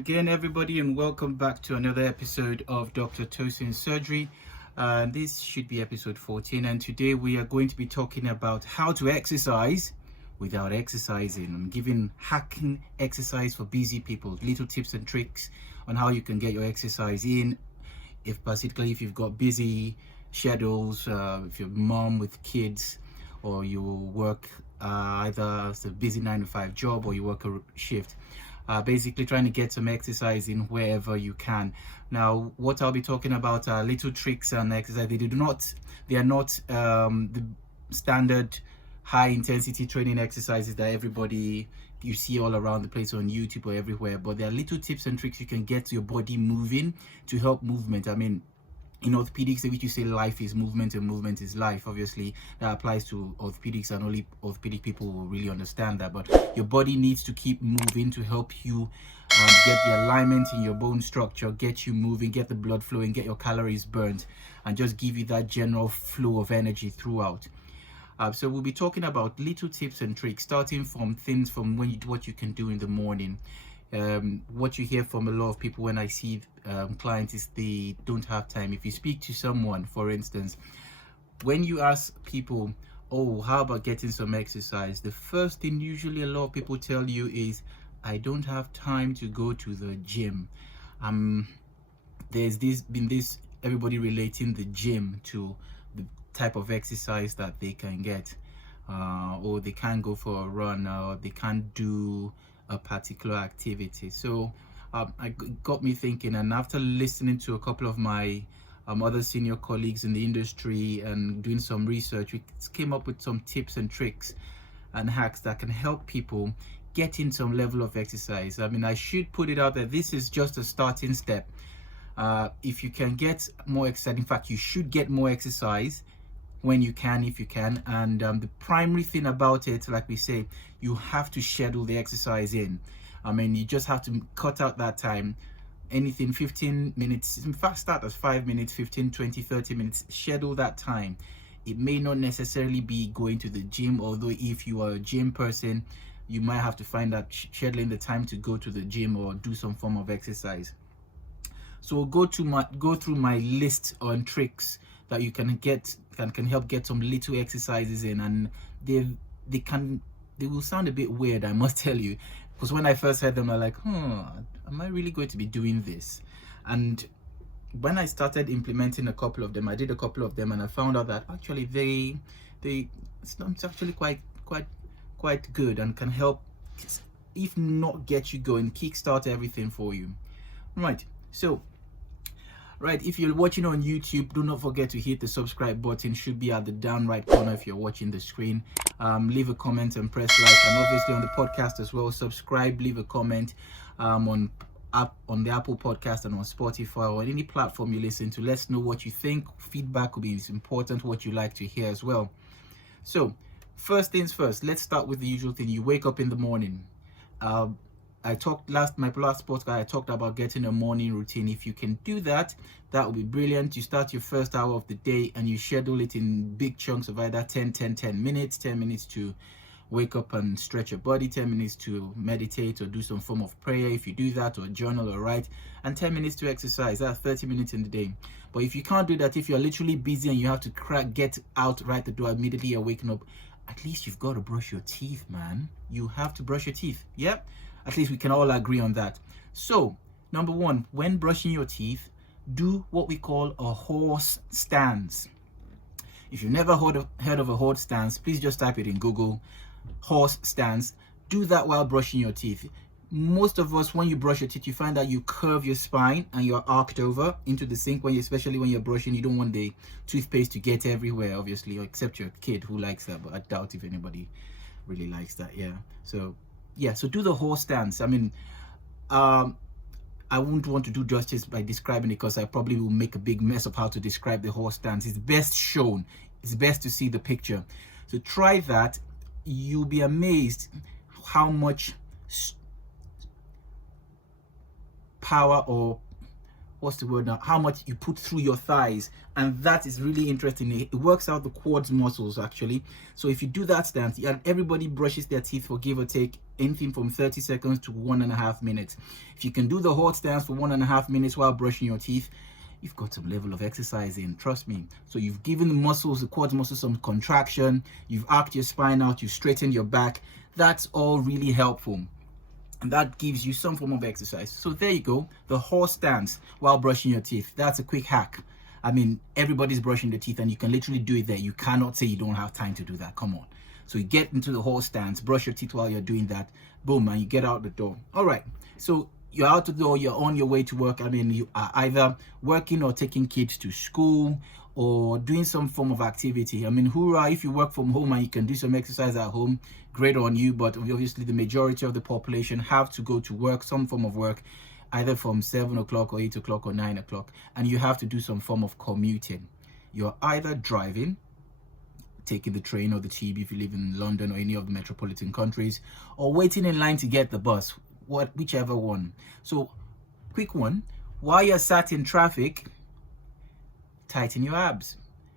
again, everybody, and welcome back to another episode of Dr. Tosin Surgery. This should be episode 14, and today we are going to be talking about how to exercise without exercising. I'm giving hacking exercise for busy people, little tips and tricks on how you can get your exercise in, particularly if you've got busy schedules, if you're a mom with kids, or you work either as a busy 9 to 5 job or you work a shift. Basically trying to get some exercise in wherever you can. Now, what I'll be talking about are little tricks and exercise. They are not the standard high intensity training exercises that everybody you see all around the place on YouTube or everywhere, but there are little tips and tricks you can get your body moving to help movement. I mean, in orthopedics, which you say life is movement and movement is life, obviously that applies to orthopedics, and only orthopedic people will really understand that. But your body needs to keep moving to help you get the alignment in your bone structure, get you moving, get the blood flowing, get your calories burnt, and just give you that general flow of energy throughout. So we'll be talking about little tips and tricks, starting from things from what you can do in the morning. What you hear from a lot of people when I see clients is they don't have time. If you speak to someone, for instance, when you ask people, oh, how about getting some exercise, the first thing usually a lot of people tell you is, I don't have time to go to the gym. There's been this everybody relating the gym to the type of exercise that they can get, or they can't go for a run, or they can't do a particular activity. So it got me thinking, and after listening to a couple of my other senior colleagues in the industry and doing some research, we came up with some tips and tricks and hacks that can help people get in some level of exercise. I mean, I should put it out that this is just a starting step. If you can get more exercise, in fact, you should get more exercise when you can, if you can. And the primary thing about it, like we say, you have to schedule the exercise in. I mean, you just have to cut out that time. Anything 15 minutes, in fact, start as 5 minutes, 15, 20, 30 minutes, schedule that time. It may not necessarily be going to the gym, although if you are a gym person, you might have to find that scheduling the time to go to the gym or do some form of exercise. So we'll go through my list on tricks that you can get can help get some little exercises in, and they will sound a bit weird, I must tell you, because when I first heard them, I'm like, am I really going to be doing this? And when I started implementing a couple of them, I did a couple of them, and I found out that actually it's actually quite good and can help, if not get you going, kickstart everything for you. Right. So if you're watching on YouTube, do not forget to hit the subscribe button. Should be at the down right corner if you're watching the screen. Leave a comment and press like, and obviously on the podcast as well, subscribe, leave a comment on the Apple Podcast and on Spotify or any platform you listen to. Let's know what you think. Feedback will be important, what you like to hear as well. So first things first, let's start with the usual thing. You wake up in the morning. My last podcast, I talked about getting a morning routine. If you can do that, that would be brilliant. You start your first hour of the day and you schedule it in big chunks of either 10 minutes, 10 minutes to wake up and stretch your body, 10 minutes to meditate or do some form of prayer if you do that, or journal or write, and 10 minutes to exercise. That's 30 minutes in the day. But if you can't do that, if you're literally busy and you have to get out right the door immediately you're waking up, at least you've got to brush your teeth, man. You have to brush your teeth. Yep. At least we can all agree on that. So, number one, when brushing your teeth, do what we call a horse stance. If you've never heard of a horse stance, please just type it in Google, horse stance. Do that while brushing your teeth. Most of us, when you brush your teeth, you find that you curve your spine and you're arched over into the sink, especially when you're brushing. You don't want the toothpaste to get everywhere, obviously, except your kid who likes that, but I doubt if anybody really likes that. So do the horse stance. I mean, I wouldn't want to do justice by describing it, because I probably will make a big mess of how to describe the horse stance. It's best shown. It's best to see the picture. So try that. You'll be amazed how much power or what's the word now, how much you put through your thighs, and that is really interesting. It works out the quads muscles actually. So if you do that stance, and everybody brushes their teeth for give or take anything from 30 seconds to 1.5 minutes. If you can do the hot stance for 1.5 minutes while brushing your teeth, you've got some level of exercise in, trust me. So you've given the muscles, the quads muscles, some contraction, you've arched your spine out, you've straightened your back. That's all really helpful, and that gives you some form of exercise. So there you go, the horse stance while brushing your teeth. That's a quick hack. I mean, everybody's brushing their teeth and you can literally do it there. You cannot say you don't have time to do that. Come on. So you get into the horse stance, brush your teeth while you're doing that, boom, and you get out the door. All right, so you're out the door, you're on your way to work. I mean, you are either working or taking kids to school or doing some form of activity. I mean, hoorah, if you work from home and you can do some exercise at home, great on you. But obviously the majority of the population have to go to work, some form of work, either from 7 o'clock or 8 o'clock or 9 o'clock, and you have to do some form of commuting. You're either driving, taking the train or the tube if you live in London or any of the metropolitan countries, or waiting in line to get the bus, whichever one. So quick one, while you're sat in traffic, tighten your abs.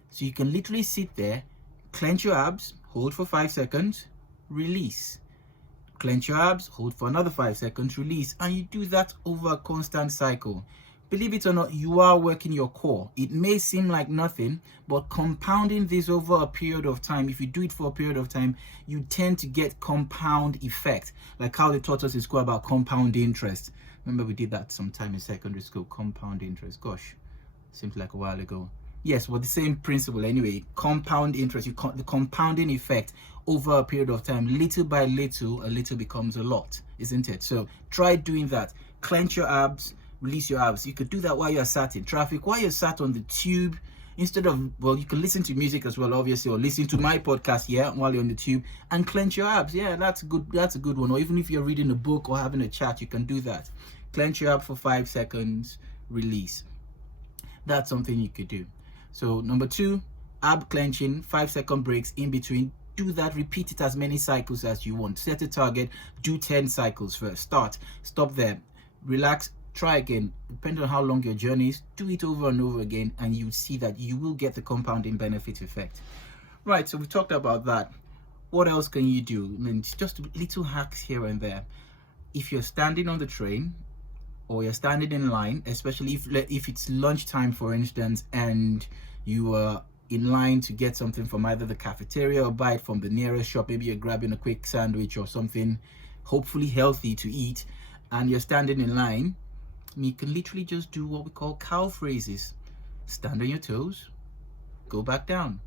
So you can literally sit there, clench your abs, hold for 5 seconds, release. Clench your abs, hold for another 5 seconds, release. And you do that over a constant cycle. Believe it or not, you are working your core. It may seem like nothing, but compounding this over a period of time, if you do it for a period of time, you tend to get compound effect. Like how they taught us in school about compound interest. Remember we did that sometime in secondary school, compound interest. Gosh, seems like a while ago. Yes, well, the same principle anyway. Compound interest, the compounding effect over a period of time, little by little, a little becomes a lot, isn't it? So try doing that. Clench your abs, release your abs. You could do that while you're sat in traffic, while you're sat on the tube. Instead of, well, you can listen to music as well, obviously, or listen to my podcast here while you're on the tube and clench your abs. Yeah, that's good. That's a good one. Or even if you're reading a book or having a chat, you can do that. Clench your ab for 5 seconds, release. That's something you could do. So number 2, ab clenching, 5-second breaks in between. Do that, repeat it as many cycles as you want. Set a target, do 10 cycles first. Start, stop there, relax, try again. Depending on how long your journey is, do it over and over again, and you see that you will get the compounding benefit effect. Right, so we talked about that. What else can you do? I mean, just little hacks here and there. If you're standing on the train or you're standing in line, especially if it's lunchtime, for instance, and you are in line to get something from either the cafeteria or buy it from the nearest shop, maybe you're grabbing a quick sandwich or something hopefully healthy to eat, and you're standing in line, you can literally just do what we call cow phrases. Stand on your toes, go back down,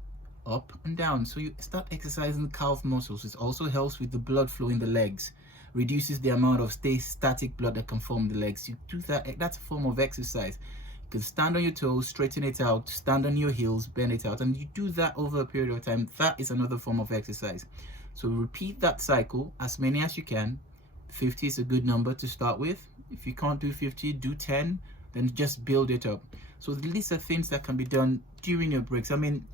up and down. So you start exercising the calf muscles. It also helps with the blood flow in the legs, reduces the amount of static blood that can form the legs. You do that, that's a form of exercise. You can stand on your toes, straighten it out, stand on your heels, bend it out, and you do that over a period of time. That is another form of exercise. So repeat that cycle as many as you can. 50 is a good number to start with. If you can't do 50, do 10, then just build it up. So these are things that can be done during your breaks. I mean,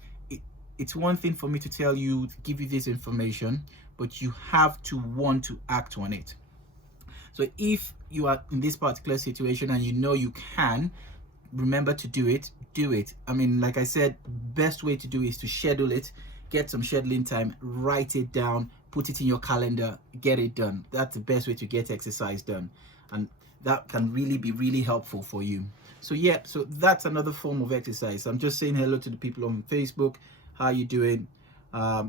it's one thing for me to tell you, give you this information, but you have to want to act on it. So if you are in this particular situation and you know you can, remember to do it, do it. I mean, like I said, best way to do is to schedule it, get some scheduling time, write it down, put it in your calendar, get it done. That's the best way to get exercise done. And that can really be really helpful for you. So yeah, so that's another form of exercise. I'm just saying hello to the people on Facebook. How you doing?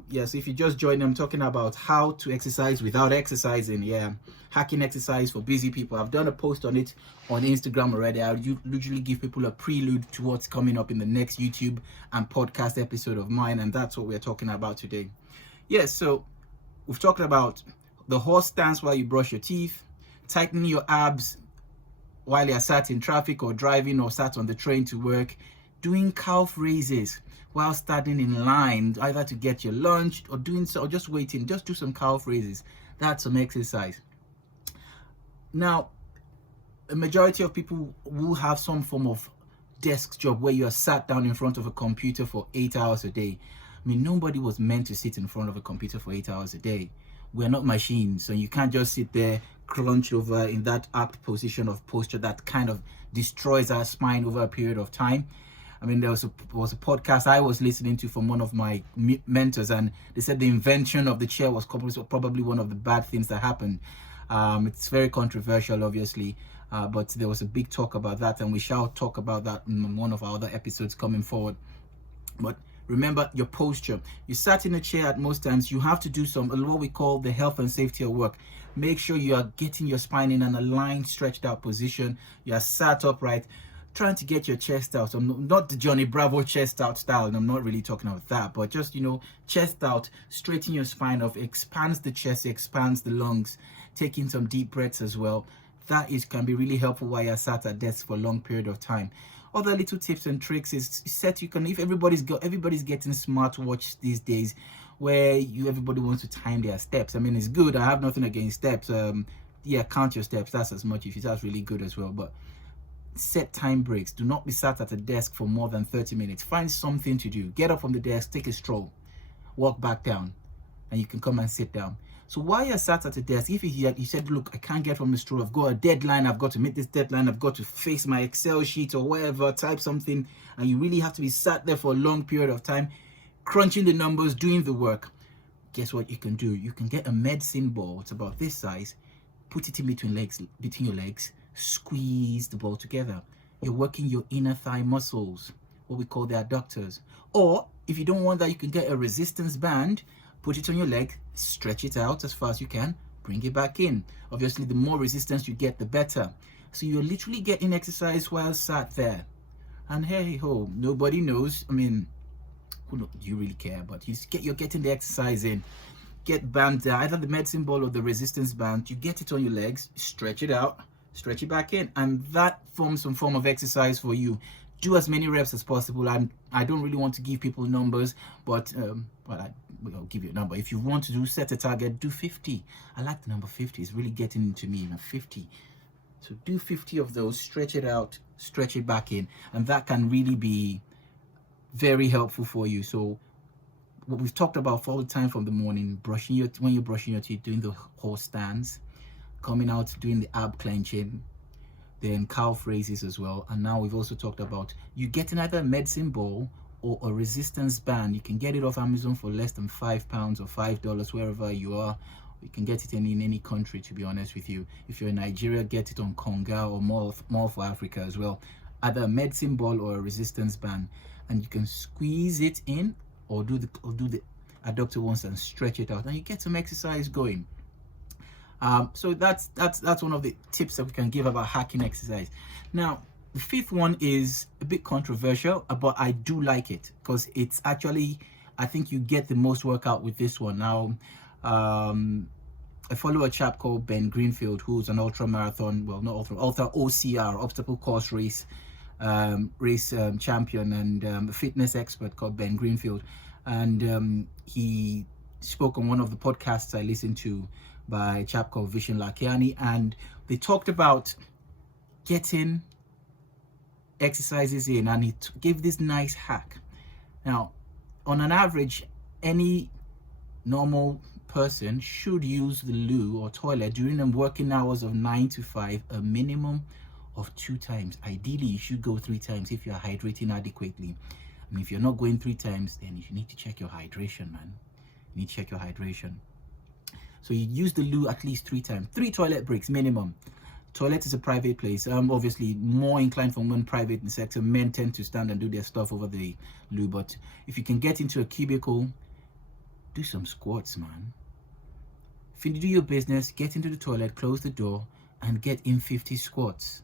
Yes, if you just joined, I'm talking about how to exercise without exercising. Yeah, hacking exercise for busy people. I've done a post on it on Instagram already. I usually give people a prelude to what's coming up in the next YouTube and podcast episode of mine, and that's what we're talking about today. Yes, so we've talked about the horse stance while you brush your teeth, tightening your abs while you're sat in traffic or driving or sat on the train to work, doing calf raises while standing in line, either to get your lunch or doing so, or just waiting. Just do some calf raises. That's some exercise. Now, a majority of people will have some form of desk job where you are sat down in front of a computer for 8 hours a day. I mean, nobody was meant to sit in front of a computer for 8 hours a day. We're not machines, so you can't just sit there, crunch over in that apt position of posture that kind of destroys our spine over a period of time. I mean, there was a podcast I was listening to from one of my mentors, and they said the invention of the chair was probably one of the bad things that happened. It's very controversial, obviously, but there was a big talk about that, and we shall talk about that in one of our other episodes coming forward. But remember your posture. You sat in a chair at most times. You have to do some what we call the health and safety of work. Make sure you are getting your spine in an aligned, stretched out position. You are sat upright, trying to get your chest out. I'm not the Johnny Bravo chest out style, and I'm not really talking about that, but just, chest out, straighten your spine off, expands the chest, expands the lungs, taking some deep breaths as well. That can be really helpful while you're sat at desk for a long period of time. Other little tips and tricks is if everybody's getting smartwatch these days, where everybody wants to time their steps. I mean, it's good. I have nothing against steps. Count your steps. That's as much. That's really good as well. But set time breaks. Do not be sat at a desk for more than 30 minutes. Find something to do. Get up from the desk, take a stroll, walk back down, and you can come and sit down. So while you're sat at a desk, if you said, look, I can't get from the stroll, I've got a deadline, I've got to meet this deadline, I've got to face my Excel sheet or whatever, type something, and you really have to be sat there for a long period of time, crunching the numbers, doing the work, guess what you can do? You can get a medicine ball. It's about this size, put it in between your legs, squeeze the ball together. You're working your inner thigh muscles, what we call the adductors. Or if you don't want that, you can get a resistance band, put it on your leg, stretch it out as far as you can, bring it back in. Obviously, the more resistance you get, the better. So you're literally getting exercise while sat there. And hey ho, nobody knows. I mean, do you really care? But you're getting the exercise in. Get band, either the medicine ball or the resistance band. You get it on your legs, stretch it out, stretch it back in, and that forms some form of exercise for you. Do as many reps as possible. I don't really want to give people numbers, but I'll give you a number. If you want to set a target, do 50. I like the number 50. It's really getting into me, 50. So do 50 of those, stretch it out, stretch it back in, and that can really be very helpful for you. So what we've talked about all the time from the morning, when you're brushing your teeth, doing the horse stance, coming out, doing the ab clenching, then calf raises as well. And now we've also talked about you getting either a medicine ball or a resistance band. You can get it off Amazon for less than £5 or $5 wherever you are. You can get it in any country, to be honest with you. If you're in Nigeria, get it on Konga or more for Africa as well. Either a medicine ball or a resistance band, and you can squeeze it in or do the adductor once and stretch it out, and you get some exercise going. So that's one of the tips that we can give about hacking exercise. Now, the fifth one is a bit controversial, but I do like it because it's actually, I think you get the most workout with this one. Now, I follow a chap called Ben Greenfield, who's an ultra OCR, obstacle course race champion, and a fitness expert called Ben Greenfield. And he spoke on one of the podcasts I listened to by a chap called Vishen Lakhiani, and they talked about getting exercises in, and he gave this nice hack. Now, on an average, any normal person should use the loo or toilet during the working hours of 9 to 5 a minimum of 2 times. Ideally, you should go 3 times if you're hydrating adequately. And if you're not going 3 times, then you need to check your hydration, man. You need to check your hydration. So you use the loo at least 3 times. 3 toilet breaks minimum. Toilet is a private place. Obviously more inclined for when private in the sector. Men tend to stand and do their stuff over the loo. But if you can get into a cubicle, do some squats, man. If you do your business, get into the toilet, close the door, and get in 50 squats.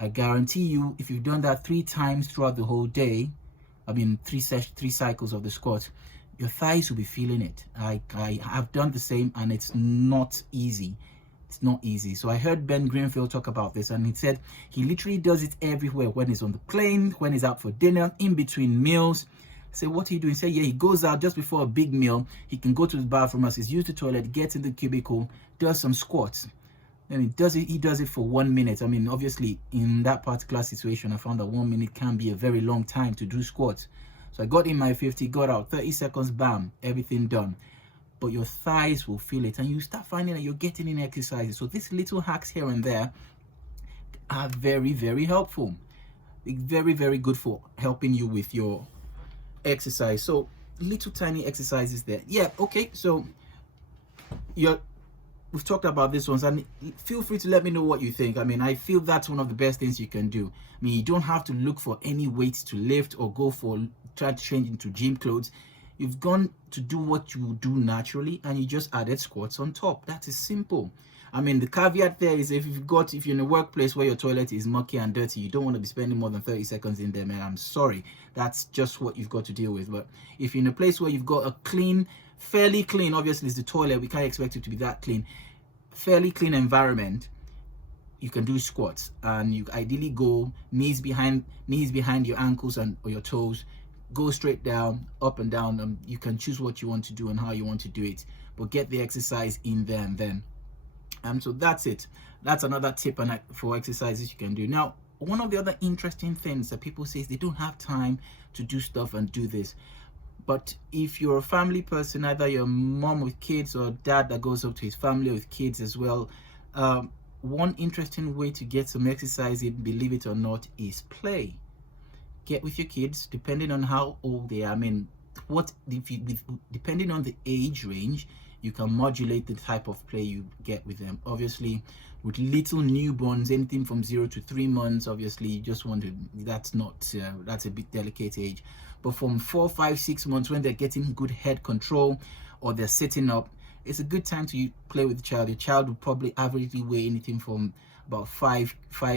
I guarantee you, if you've done that 3 times throughout the whole day, I mean 3 cycles of the squat, your thighs will be feeling it. I have done the same, and it's not easy. It's not easy. So I heard Ben Greenfield talk about this, and he said he literally does it everywhere. When he's on the plane, when he's out for dinner, in between meals. Say, what are you doing? Say, yeah, he goes out just before a big meal. He can go to the bathroom as he's used the toilet, gets in the cubicle, does some squats. And he does it for 1 minute. I mean, obviously, in that particular situation, I found that 1 minute can be a very long time to do squats. So I got in my 50, got out, 30 seconds, bam, everything done. But your thighs will feel it, and you start finding that you're getting in exercises. So these little hacks here and there are very, very helpful. Very, very good for helping you with your exercise. So little tiny exercises there. Yeah, okay. So we've talked about this ones, and feel free to let me know what you think. I mean, I feel that's one of the best things you can do. I mean, you don't have to look for any weights to lift or try to change into gym clothes. You've gone to do what you do naturally, and you just added squats on top. That is simple. I mean, the caveat there is if you're in a workplace where your toilet is mucky and dirty, you don't want to be spending more than 30 seconds in there, man. I'm sorry. That's just what you've got to deal with. But if you're in a place where you've got a clean, fairly clean, obviously it's the toilet, we can't expect it to be that clean, fairly clean environment, you can do squats, and you ideally go knees behind your ankles or your toes, go straight down, up and down. You can choose what you want to do and how you want to do it, but get the exercise in there and then. So that's it. That's another tip for exercises you can do. Now, one of the other interesting things that people say is they don't have time to do stuff and do this. But if you're a family person, either your mom with kids or dad that goes up to his family with kids as well, one interesting way to get some exercise in, believe it or not, is play. Get with your kids, depending on how old they are. I mean, depending on the age range, you can modulate the type of play you get with them. Obviously, with little newborns, anything from 0 to 3 months, obviously you just want to, that's a bit delicate age. But from 4, 5, 6 months, when they're getting good head control or they're sitting up, it's a good time to play with the child. Your child will probably averagely weigh anything from about 5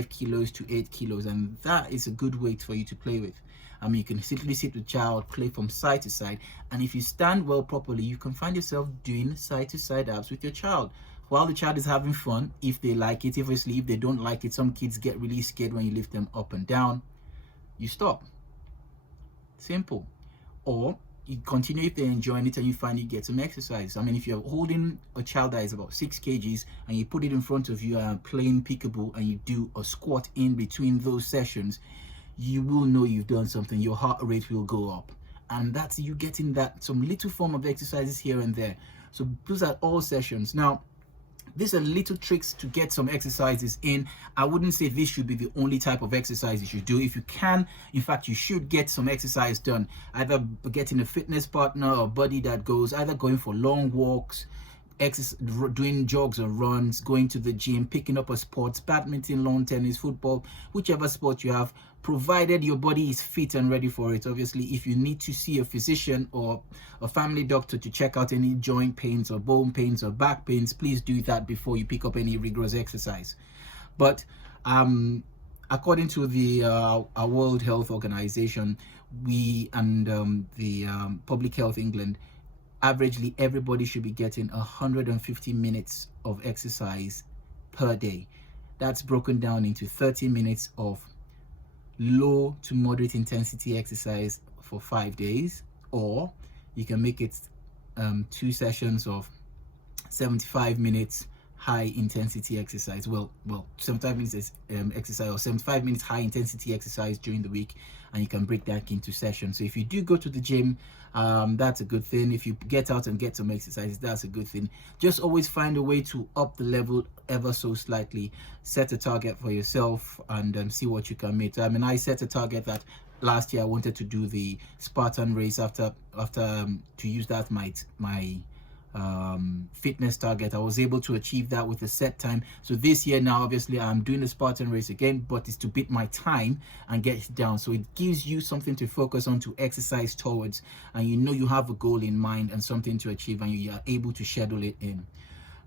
kilos to 8 kilos, and that is a good weight for you to play with. I mean, you can simply sit with the child, play from side to side, and if you stand well properly, you can find yourself doing side to side abs with your child while the child is having fun, if they like it. Obviously, if they don't like it, some kids get really scared when you lift them up and down. You stop. Simple. Or you continue if they're enjoying it and you find you get some exercise. I mean, if you're holding a child that is about 6 kgs and you put it in front of you and playing peekaboo and you do a squat in between those sessions, you will know you've done something. Your heart rate will go up, and that's you getting that some little form of exercises here and there. So those are all sessions. Now, these are little tricks to get some exercises in. I wouldn't say this should be the only type of exercise you should do. If you can, in fact, you should get some exercise done, either getting a fitness partner or buddy that goes, either going for long walks, doing jogs or runs, going to the gym, picking up a sport, badminton, lawn tennis, football, whichever sport you have, provided your body is fit and ready for it. Obviously, if you need to see a physician or a family doctor to check out any joint pains or bone pains or back pains, please do that before you pick up any rigorous exercise. But according to the our World Health Organization, the Public Health England, averagely everybody should be getting 150 minutes of exercise per day. That's broken down into 30 minutes of low to moderate intensity exercise for 5 days, or you can make it 2 sessions of 75 minutes high intensity exercise. Well 75 minutes exercise, or 75 minutes high intensity exercise during the week, and you can break that into sessions. So if you do go to the gym, that's a good thing. If you get out and get some exercise, that's a good thing. Just always find a way to up the level ever so slightly. Set a target for yourself and see what you can make. I mean, I set a target that last year I wanted to do the Spartan race after to use that my fitness target. I was able to achieve that with a set time. So this year now, obviously, I'm doing the Spartan race again, but it's to beat my time and get it down. So it gives you something to focus on, to exercise towards, and you know you have a goal in mind and something to achieve, and you are able to schedule it in.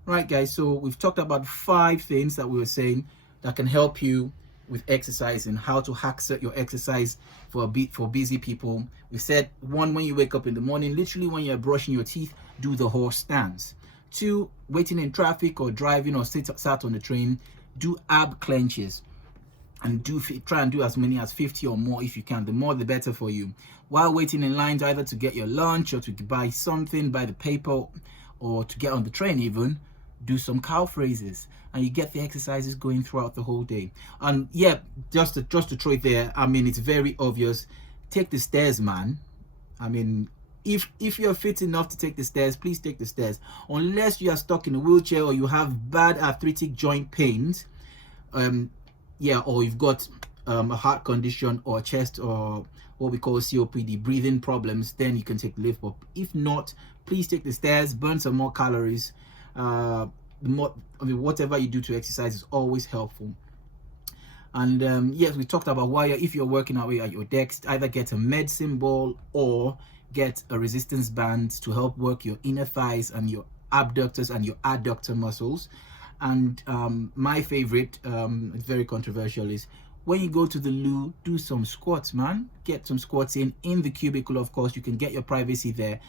Right, guys, so we've talked about 5 things that we were saying that can help you with exercise and how to hack your exercise for busy people. We said 1, when you wake up in the morning, literally when you're brushing your teeth, do the horse stance. 2, waiting in traffic or driving or sat on the train, do ab clenches, and try and do as many as 50 or more if you can. The more the better for you. While waiting in lines, either to get your lunch or to buy something, buy the paper, or to get on the train even, do some calf raises, and you get the exercises going throughout the whole day. And yeah, just to throw it there, I mean, it's very obvious. Take the stairs, man. I mean, if you're fit enough to take the stairs, please take the stairs. Unless you are stuck in a wheelchair or you have bad arthritic joint pains, yeah, or you've got a heart condition or chest or what we call COPD, breathing problems, then you can take the lift. But if not, please take the stairs, burn some more calories. Whatever you do to exercise is always helpful. And yes, we talked about why, if you're working away at your desk, either get a medicine ball or get a resistance band to help work your inner thighs and your abductors and your adductor muscles. And my favorite, it's very controversial, is when you go to the loo, do some squats, man. Get some squats in the cubicle. Of course, you can get your privacy there.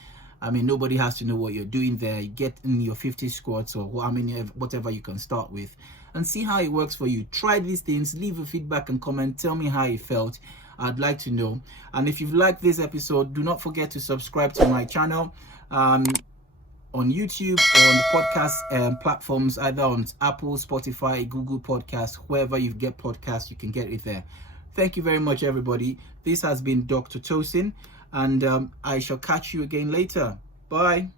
I mean, nobody has to know what you're doing there. You get in your 50 squats or whatever you can start with, and see how it works for you. Try these things, leave a feedback and comment, tell me how it felt. I'd like to know. And if you've liked this episode, do not forget to subscribe to my channel on YouTube or on the podcast platforms, either on Apple, Spotify, Google Podcasts, wherever you get podcasts, you can get it there. Thank you very much, everybody. This has been Dr. Tosin, and I shall catch you again later. Bye.